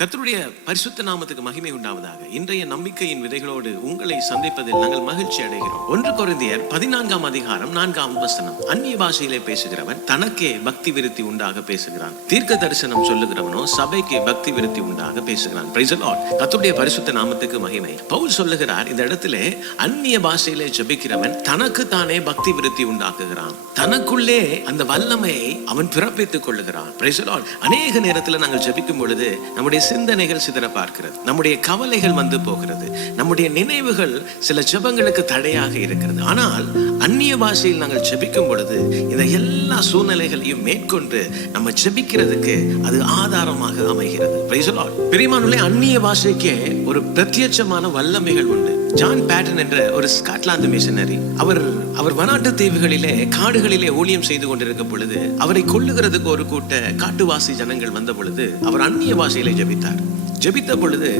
கத்தருடைய பரிசுத்த நாமத்துக்கு மகிமை உண்டாவதாக. இன்றைய நம்பிக்கையின் விதைகளோடு உங்களை சந்திப்பதில் நாங்கள் மகிழ்ச்சி அடைகிறோம். ஒன்று குறைந்தியர் பதினான்காம் அதிகாரம் நான்காம் வசனம். அந்நிய பாஷையிலே பேசுகிறவன் தனக்கே பக்தி விருத்தி உண்டாக பேசுகிறான். தீர்க்க தரிசனம் சொல்லுகிறவனோ சபைக்கு பக்தி விருத்தி உண்டாக பேசுகிறான். Praise பரிசுத்த நாமத்துக்கு மகிமை. பவுல் சொல்லுகிறார் இந்த இடத்திலே அந்நிய பாஷையிலே ஜபிக்கிறவன் தனக்கு தானே பக்தி விருத்தி உண்டாக்குகிறான். தனக்குள்ளே அந்த வல்லமையை அவன் பிறப்பித்துக் கொள்ளுகிறான். அநேக நேரத்தில் நாங்கள் ஜபிக்கும் பொழுது நம்முடைய சிந்தனைகள் சிதற பார்க்கிறது. நம்முடைய கவலைகள் வந்து போகிறது. நம்முடைய நினைவுகள் சில ஜெபங்களுக்கு தடையாக இருக்கிறது. ஆனால் அந்நிய பாஷையில் நாங்கள் ஜெபிக்கும் பொழுது இந்த எல்லா சூழ்நிலைகளையும் மேற்கொண்டு நம்ம ஜெபிக்கிறதுக்கு அது ஆதாரமாக அமைகிறது. Praise அந்நிய பாஷைக்கே ஒரு பிரத்யட்சமான வல்லமைகள் உண்டு. ஜான் பேட்டன் என்ற ஒரு ஸ்காட்லாந்து மிஷனரி அவர் அவர் வனாட்டு தீவுகளிலே காடுகளிலே ஊழியம் செய்து கொண்டிருக்க பொழுது அவரை கொல்லுகிறதுக்கு ஒரு கூட்ட காட்டுவாசி ஜனங்கள் வந்த பொழுது அவர் அந்நிய பாஷையிலே ஜபித்தார். ஜெபித்த பொழுது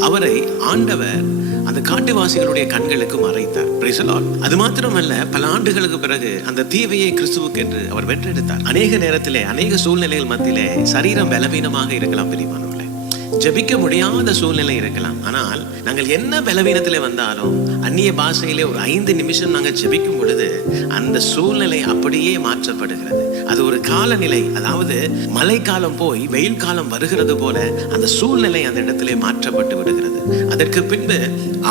அவரை ஆண்டவர் அந்த காட்டுவாசிகளுடைய கண்களுக்கு மறைத்தார். அது மாத்திரமல்ல பல ஆண்டுகளுக்கு பிறகு அந்த தீவையை கிறிஸ்துவுக்கு என்று அவர் வென்றெடுத்தார். அநேக நேரத்திலே அநேக சூழ்நிலைகள் மத்தியிலே சரீரம் பலவீனமாக இருக்கலாம் பிரிவானவர்களே ஜபிக்க முடியாத சூழ்நிலை இருக்கலாம். ஆனால் நாங்கள் என்ன பலவீனத்தில் வந்தாலும் அந்நிய பாஷையிலே ஒரு ஐந்து நிமிஷம் நாங்கள் ஜபிக்கும் பொழுது அந்த சூழ்நிலை அப்படியே மாற்றப்படுகிறது. அது ஒரு காலநிலை அதாவது மழைக்காலம் போய் வெயில் காலம் வருகிறது போல அந்த சூழ்நிலை அந்த இடத்திலே மாற்றப்பட்டு விடுகிறது. அதற்கு பின்பு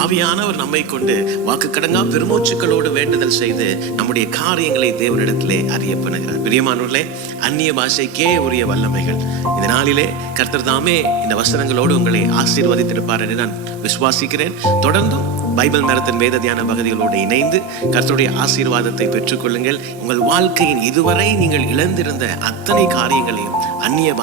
ஆவியானவர் நம்மை கொண்டு வாக்கு கடங்கா பெருமூச்சுக்களோடு வேண்டுதல் செய்து நம்முடைய காரியங்களை தேவனிடத்திலே அறியப்படுகிறார். பிரியமானூர்லே அந்நிய பாஷைக்கே உரிய வல்லமைகள். இந்த நாளிலே கர்த்தர் தாமே இந்த வசனங்களோடு உங்களை ஆசீர்வதித்திருப்பார் என்று நான் விசுவாசிக்கிறேன். தொடர்ந்தும் பைபிள் மரத்தின் வேத தியான பகுதிகளோடு இணைந்து கர்த்தருடைய ஆசீர்வாதத்தை பெற்றுக்கொள்ளுங்கள். உங்கள் வாழ்க்கையின் இதுவரை நீங்கள் இழந்திருந்த அத்தனை காரியங்களையும் அந்நிய